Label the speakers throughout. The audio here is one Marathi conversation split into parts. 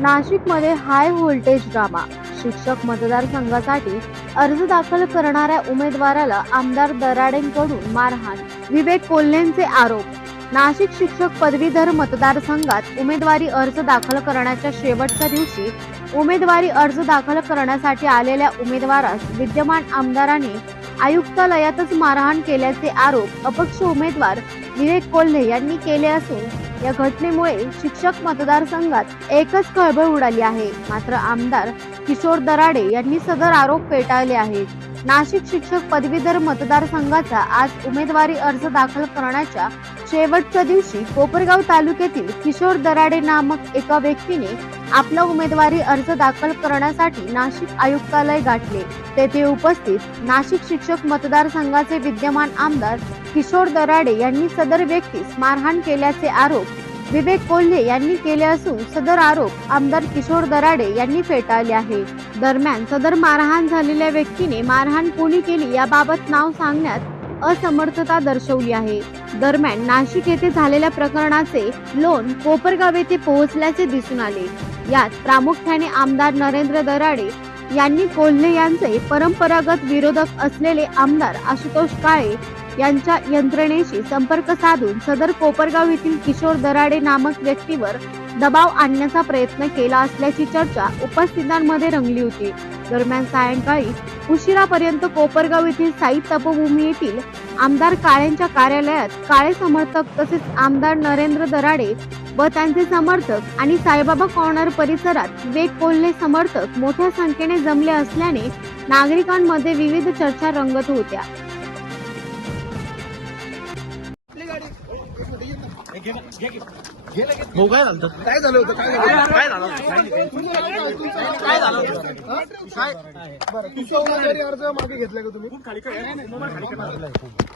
Speaker 1: नाशिकमध्ये हाय व्होल्टेज ड्रामा शिक्षक मतदारसंघासाठी अर्ज दाखल करणाऱ्या उमेदवाराला आमदार दराडेंकडून मारहाण विवेक कोल्हेंचे आरोप. नाशिक शिक्षक पदवीधर मतदारसंघात उमेदवारी अर्ज दाखल करण्याच्या शेवटच्या दिवशी उमेदवारी अर्ज दाखल करण्यासाठी आलेल्या उमेदवारास विद्यमान आमदारांनी आयुक्तालयातच मारहाण केल्याचे आरोप अपक्ष उमेदवार विवेक कोल्हे यांनी केले असून या घटनेमुळे शिक्षक मतदारसंघात एकच खळबळ उडाली आहे. मात्र आमदार किशोर दराडे यांनी सदर आरोप फेटाळले आहेत. नाशिक शिक्षक पदवीधर मतदारसंघाचा आज उमेदवारी अर्ज दाखल करण्याच्या शेवटच्या दिवशी कोपरगाव तालुक्यातील किशोर दराडे नामक एका व्यक्तीने आपला उमेदवारी अर्ज दाखल करण्यासाठी नाशिक आयुक्तालय गाठले. तेथे उपस्थित नाशिक शिक्षक मतदारसंघाचे विद्यमान आमदार किशोर दराडे यांनी सदर व्यक्तीस मारहाण केल्याचे आरोप विवेक कोल्हे यांनी केले असून सदर आरोप आमदार किशोर दराडे यांनी फेटाळले आहे. दरम्यान सदर मारहाण झालेल्या व्यक्तीने मारहाण कोणी केली याबाबत नाव सांगण्यात असमर्थता दर्शवली आहे. दरम्यान नाशिक येथे झालेल्या प्रकरणाचे लोन कोपरगाव येथे पोहोचल्याचे दिसून आले. यात प्रामुख्याने आमदार नरेंद्र दराडे यांनी कोल्हे यांचे परंपरागत विरोधक असलेले आमदार आशुतोष काळे यांच्या यंत्रणेशी संपर्क साधून सदर कोपरगाव येथील किशोर दराडे नामक व्यक्तीवर दबाव आणण्याचा प्रयत्न केला असल्याची चर्चा उपस्थितांमध्ये रंगली होती. दरम्यान सायंकाळी उशिरापर्यंत कोपरगाव येथील साई तपभूमी येथील आमदार काळेंच्या कार्यालयात काळे समर्थक तसेच आमदार नरेंद्र दराडे व त्यांचे समर्थक आणि साईबाबा कॉर्नर परिसरात वेग कोल्हे समर्थक मोठ्या संख्येने जमले असल्याने नागरिकांमध्ये विविध चर्चा रंगत होत्या.
Speaker 2: भाऊ काय झालं होतं?
Speaker 3: काय झालं होतं काय झालं
Speaker 2: काय झालं काय झालं काय
Speaker 3: बरं तुमचा उमेदवारी अर्ज मागे घेतला का तुम्ही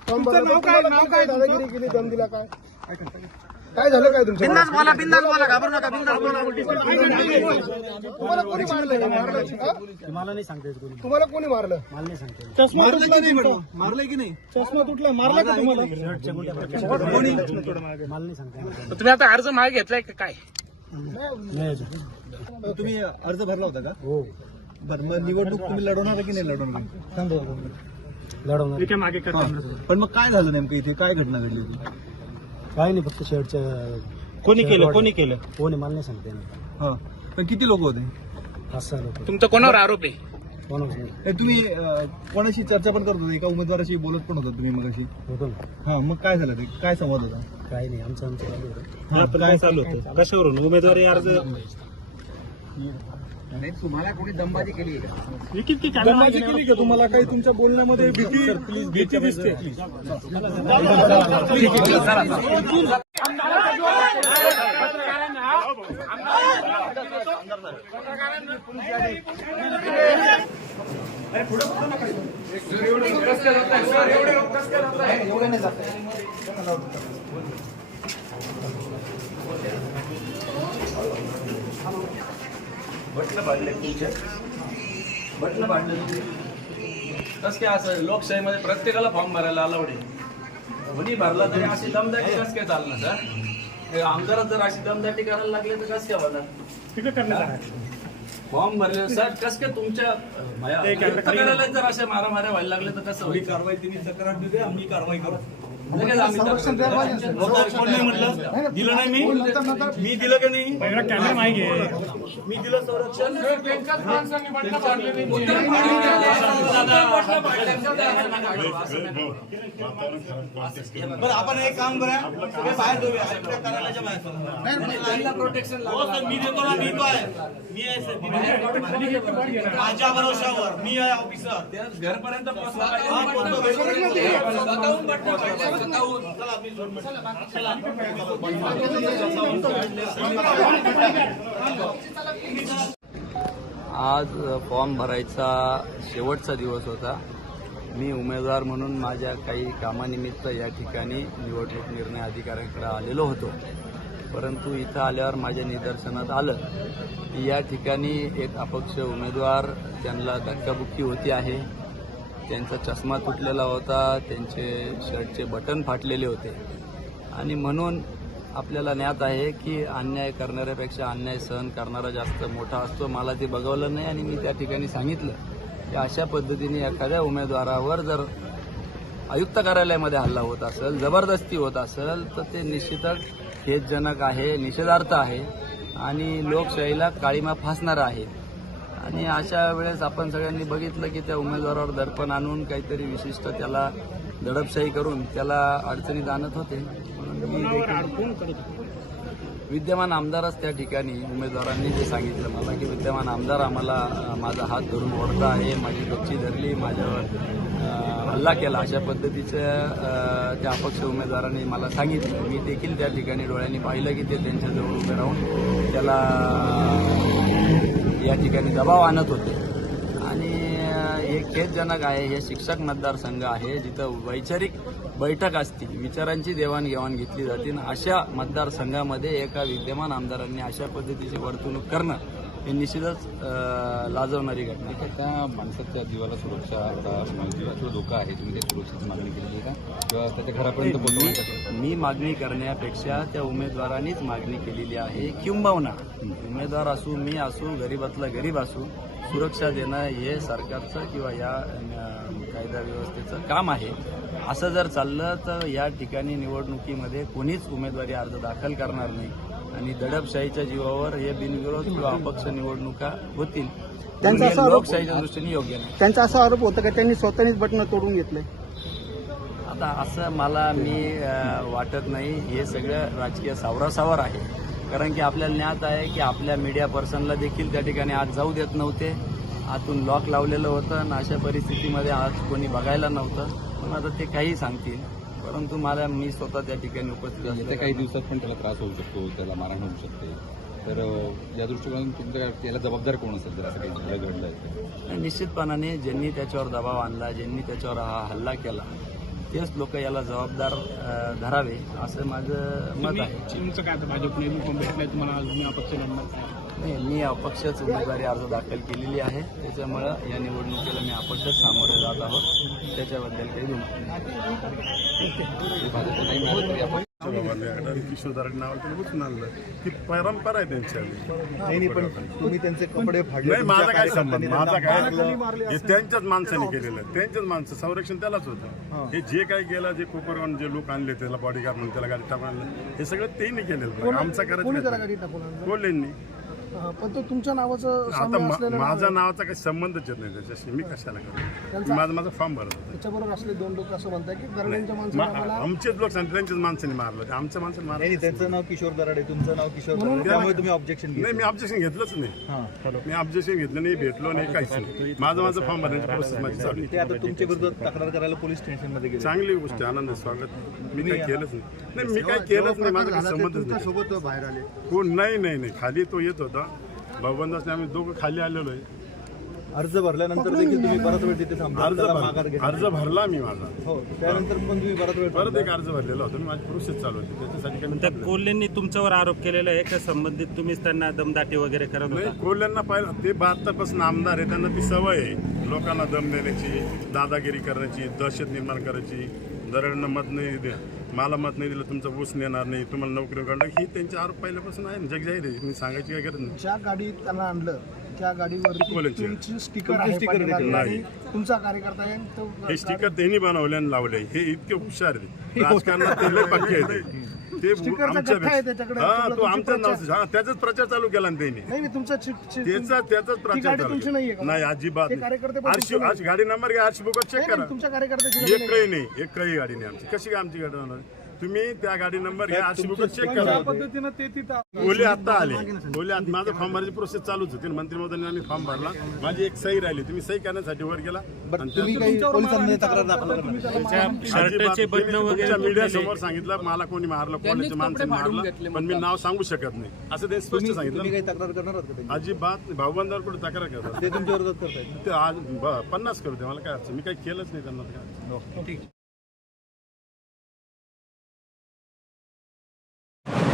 Speaker 3: तुमचं नाव काय? नाव काय? दादागिरी केली दम दिला काय? काय झालं काय तुमच्या
Speaker 2: बिंदास बोला बिंदास बोला घाबरू नका बिंदास बोला
Speaker 3: तुम्हाला कोणी मारलं मारलं? हा?
Speaker 2: मला नाही सांगता येत कोणी
Speaker 3: तुम्हाला कोणी मारलं?
Speaker 2: मला नाही सांगता येत
Speaker 3: चष्मा तुटला तुमचा. मारलं की नाही? चष्मा तुटला मारला का तुम्हाला?
Speaker 2: मला नाही सांगता येत
Speaker 4: तुम्ही आता अर्ज मागे घेतलाय का काय?
Speaker 2: नाही अजून.
Speaker 5: तुम्ही अर्ज भरला होता का?
Speaker 2: हो.
Speaker 5: बरं मग निवडणूक तुम्ही लढवणार की नाही लढवणार?
Speaker 2: लढवणार
Speaker 5: हा. पण मग काय झालं नेमकं इथे? काय घटना घडली होती?
Speaker 2: काय नाही फक्त शेवटच्या
Speaker 5: कोणी केलं कोणी केलं?
Speaker 2: कोणी मला नाही सांगता
Speaker 5: हा. पण किती लोक होते?
Speaker 2: पाच सहा लोक.
Speaker 4: तुमचा कोणावर आरोप आहे?
Speaker 2: कोणाच नाही
Speaker 5: तुम्ही अं, कोणाशी चर्चा पण करत होते? एका उमेदवाराशी बोलत पण होता तुम्ही मग अशी
Speaker 2: होतो ना
Speaker 5: हा मग काय झालं ते? काय संवाद होता?
Speaker 2: काही नाही आमचं आमचं चालू होतं.
Speaker 5: हा, काय चालू होतं?
Speaker 6: कशावरून? उमेदवारी अर्ज?
Speaker 3: दंबाजी केली का? तुम्हाला? काही तुमच्या बोलण्यामध्ये भीती भीती दिसते.
Speaker 6: बटणं पाडले तुमचे. बटणं पाडले कस काय असं लोकशाहीमध्ये प्रत्येकाला फॉर्म भरायला अलाउड आहे? कोणी भरला तरी अशी दमदाटी कस काय चालणार सर आमदारात जर अशी दमदाटी करायला लागले तर कस काय होणार? फॉर्म भरले सर कस काय तुमच्या करायला जर अशा मारामाऱ्या व्हायला लागले तर कसं होईल? कारवाई तुम्ही तक्रार देऊ आम्ही कारवाई करू. लगेच आम्ही तक्रार देऊ. कोण नाही म्हटलं दिलं नाही मी मी दिलं का नाही मी दिलं संरक्षण बरं आपण एक काम करूया हे बाहेर जाऊया आपल्या कार्यालयाच्या बाहेर चला. हो सर मी देतो ना मी तो आहे मी आहे सर. माझ्या भरोशावर मी आहे ऑफिसर घरपर्यंत पोहोचला पाहिजे. हा, पोहोचतो. स्वतःहून बटणं पाडले,
Speaker 7: आज फॉर्म भरायचा शेवटचा दिवस होता. मी उमेदवार म्हणून माझ्या काही कामानिमित्त या ठिकाणी निवडणूक निर्णय अधिकाऱ्यांकडे आलेलो होतो. परंतु इथं आल्यावर माझ्या निदर्शनात आलं की या ठिकाणी एक अपक्ष उमेदवार त्यांना धक्काबुक्की होती आहे. त्यांचा चष्मा तुटलेला होता त्यांचे शर्टचे बटन फाटलेले होते. आणि म्हणून आपल्याला ज्ञात आहे की अन्याय करणाऱ्यापेक्षा अन्याय सहन करणारा जास्त मोठा असतो. मला ते बघवलं नाही आणि मी त्या ठिकाणी सांगितलं की अशा पद्धतीने एखाद्या उमेदवारावर जर आयुक्त कार्यालयामध्ये हल्ला होत असेल जबरदस्ती होत असेल तर ते निश्चितच खेदजनक आहे निषेधार्थ आहे. आणि लोकशाहीला काळीमा फासणारं आहे. आणि अशा वेळेस आपण सगळ्यांनी बघितलं की त्या उमेदवारावर दर्पण आणून काहीतरी विशिष्ट त्याला दडपशाही करून त्याला अडचणीत आणत होते. मी विद्यमान आमदारच त्या ठिकाणी उमेदवारांनी जे सांगितलं मला की विद्यमान आमदार आम्हाला माझा हात धरून ओढता आहे माझी गच्ची धरली माझ्यावर हल्ला केला अशा पद्धतीचं त्या अपक्ष उमेदवारांनी मला सांगितलं. मी देखील त्या ठिकाणी डोळ्यांनी पाहिलं की ते त्यांच्याजवळ उभे राहून त्याला या ठिकाणी दबाव आणत होते. आणि हे खेदजनक आहे. हे शिक्षक मतदारसंघ आहे जिथं वैचारिक बैठक असतील विचारांची देवाणघेवाण घेतली जाते. आणि अशा मतदारसंघामध्ये एका विद्यमान आमदारांनी अशा पद्धतीची वर्तणूक करणं हे निश्चितच लाजवणारी घटना. आहे
Speaker 5: त्या माणसाच्या जीवाला सुरक्षा आता जीवाचा धोका आहे तुम्ही त्या सुरक्षेची मागणी केलेली का? किंवा त्याच्या घरापर्यंत पोहोचवण्यासाठी
Speaker 7: मी मागणी करण्यापेक्षा त्या उमेदवारांनीच मागणी केलेली आहे किंबहुना. उमेदवार असू मी असू गरीबातला गरीब असू सुरक्षा देणं हे सरकारचं किंवा या कायदा व्यवस्थेचं काम आहे. असं जर चाललं तर या ठिकाणी निवडणुकीमध्ये कोणीच उमेदवारी अर्ज दाखल करणार नाही. आणि दडपशाहीच्या जीवावर हे बिनविरोध किंवा अपक्ष निवडणुका होतील.
Speaker 2: त्यांचा असा आरोप-
Speaker 7: लोकशाहीच्या दृष्टीने योग्य नाही.
Speaker 2: त्यांचा असा आरोप होता की त्यांनी स्वतःनीच बटणं तोडून घेतले
Speaker 7: आता असं मला मी अ, वाटत नाही. हे सगळं राजकीय सावरासावर आहे. कारण की आपल्याला ज्ञात आहे की आपल्या मीडिया पर्सनला देखील त्या ठिकाणी आज जाऊ देत नव्हते. आतून लॉक लावलेलं होतं आणि अशा परिस्थितीमध्ये आज कोणी बघायला नव्हतं. पण आता ते काही सांगतील. परंतु मला मी स्वतः त्या ठिकाणी उपस्थित
Speaker 5: येत्या काही दिवसात पण त्याला त्रास होऊ शकतो त्याला मारहाण होऊ शकते. तर या दृष्टिकोनातून तुमच्या याला जबाबदार कोण असेल जर असं काही झालं घडलं आहे?
Speaker 7: निश्चितपणाने ज्यांनी त्याच्यावर दबाव आणला ज्यांनी त्याच्यावर हा हल्ला केला तेच लोक याला जबाबदार धरावे असं माझं मत आहे.
Speaker 4: तुमचं काय भाजपने तुम्हाला
Speaker 7: नाही मी अपक्षच उमेदवारी अर्ज दाखल केलेली आहे. त्याच्यामुळं या निवडणुकीला मी अपक्षच सामोरे जात आहोत. त्याच्याबद्दल काही दुमत
Speaker 8: किशोर दराड नाव उचलून आणलं ती परंपरा आहे
Speaker 5: नाही पण तुम्ही त्यांचे कपडे फाडले
Speaker 8: नाही माझा
Speaker 5: तुमच्या
Speaker 8: काय संबंध? माझा काय
Speaker 5: कार्यकर्त्यांनी
Speaker 8: हे त्यांच्याच माणसाने केलेलं. त्यांच्याच माणसं संरक्षण त्यालाच होतं. हे. जे काही गेलं जे कोपरगावून जे लोक आणले त्याला बॉडीगार्ड म्हणून त्याला गाडी टाकून आणलं हे सगळं त्यांनी केलेलं. आमचा करायचं कोल्हेंनी.
Speaker 2: पण तो तुमच्या नावाचं
Speaker 8: आता मा- माझा नावाचा काही संबंधच येत नाही त्याच्याशी. मी कशाला करू? माझा माझा फॉर्म भरत होता.
Speaker 2: त्याच्याबरोबर असले दोन लोक असं म्हणतात की गरड्यांच्या
Speaker 8: मा- आमचेच लोक सांगते त्यांच्याच माणसाने मारलं ते आमच्या माणसाने
Speaker 5: नाही
Speaker 8: मारलं
Speaker 5: त्यांचं नाव किशोर दराडे तुमचं नाव किशोर दराडे. त्यामुळे तुम्ही ऑब्जेक्शन
Speaker 8: नाही मी ऑब्जेक्शन घेतलंच नाही. मी ऑब्जेक्शन घेतलं नाही भेटलो नाही काहीच नाही. माझं माझं फॉर्म भरण्याची प्रोसेस माझी चालू आहे.
Speaker 5: ते आता तुमच्या विरुद्ध तक्रार करायला पोलीस स्टेशनमध्ये गेले.
Speaker 8: चांगली गोष्ट आहे आनंद आहे, स्वागत. मी काही केलंच नाही. नाही मी काही केलंच नाही माझा काही संबंधच नाही.
Speaker 5: सोबत बाहेर आले.
Speaker 8: कोण? नाही नाही नाही. खाली तो येत होता. भाऊबंदासने आम्ही दोघं खाली आलेलो आहे
Speaker 5: अर्ज भरल्यानंतर देखील तुम्ही बराच वेळ तिथे थांबला.
Speaker 8: अर्ज
Speaker 5: त्याला
Speaker 8: भर-
Speaker 5: माघार घेतला.
Speaker 8: अर्ज भरला मी माझा.
Speaker 5: हो त्यानंतर पण तुम्ही बराच वेळ
Speaker 8: परत एक अर्ज भरलेला होता. मी माझी प्रोसेस चालू होती. त्याच्यासाठी काही
Speaker 9: त्या. कोल्हेंनी तुमच्यावर आरोप केलेला आहे का? संबंधित तुम्हीच त्यांना दमदाटी वगैरे करत
Speaker 8: नाही
Speaker 9: होता
Speaker 8: कोल्ह्यांना पाहिलं. ते बहात्तरपासून आमदार आहे. त्यांना ती सवय आहे. लोकांना दम देण्याची दादागिरी करण्याची दहशत निर्माण करायची. दरडनं मत नाही दे मला मत नाही दिलं तुमचा ऊस नेणार नाही तुम्हाला नोकरी काढणार ही त्यांचे आरोप पहिल्यापासून आहे ना. जगजाहीर आहे मी सांगायची काय गरज नाही.
Speaker 2: ज्या गाडीत त्यांना आणलं त्या. तुमची स्टिकर आहे पाठीमागे आणि
Speaker 8: नाही.
Speaker 2: तुमचा कार्यकर्ता आहे तो
Speaker 8: हे स्टिकर त्यांनी बनवले आणि लावले. हे इतके हुशार आहे राजकारणात ते लय पक्के आहेत. ते
Speaker 2: स्टिकरचा
Speaker 8: आमच्या
Speaker 2: गठ्ठा आहे त्याच्याकडे.
Speaker 8: हा तो
Speaker 2: तुमची प्रचार-
Speaker 8: नाव हा त्याचाच प्रचार चालू केला ना त्यांनी
Speaker 2: नाही तुमचा
Speaker 8: त्याचा त्याचाच
Speaker 2: ती
Speaker 8: प्रचार
Speaker 2: गाडी
Speaker 8: चालू
Speaker 2: तुमची
Speaker 8: केला.
Speaker 2: नाहीये का?
Speaker 8: नाही अजिबात
Speaker 2: ते कार्यकर्ते पण
Speaker 8: आरशी
Speaker 2: तुमचे
Speaker 8: गाडी नंबर घ्या आरशी बुकवर चेक
Speaker 2: नाही,
Speaker 8: करा
Speaker 2: नाही, तुमच्या कार्यकर्त्याची गाडी
Speaker 8: एक
Speaker 2: नाही.
Speaker 8: काही नाही एक काही गाडी नाही आमची कशी काय आमची गाडी होणार तुम्ही त्या गाडी नंबर घ्या आरशी बुकवर चेक करा.
Speaker 3: पद्धतीनं ते तिथं
Speaker 8: ओले आता आले. ओले आता माझं फॉर्म भरायची प्रोसेस चालूच होती मंत्री महोदयांनी आम्ही फॉर्म भरला. माझी एक सही राहिली तुम्ही सही करण्यासाठी वर गेला.
Speaker 5: बरं
Speaker 8: आणि
Speaker 5: तुम्ही काही पोलिसांमध्ये तक्रार दाखल करणार
Speaker 9: शर्टाचे बदल वगैरे
Speaker 8: मीडिया समोर सांगितलं. मला कोणी मारलं कॉलेजच्या माणसाने मारलं पण मी नाव सांगू शकत नाही. असं ते स्पष्ट
Speaker 5: तुम्ही
Speaker 8: सांगितलं? अजिबात भाऊबंदावर कुठे तक्रार करतात
Speaker 5: ते तुमच्या
Speaker 8: पन्नास करू दे मला काय अडचण मी काही केलंच नाही त्यांना काय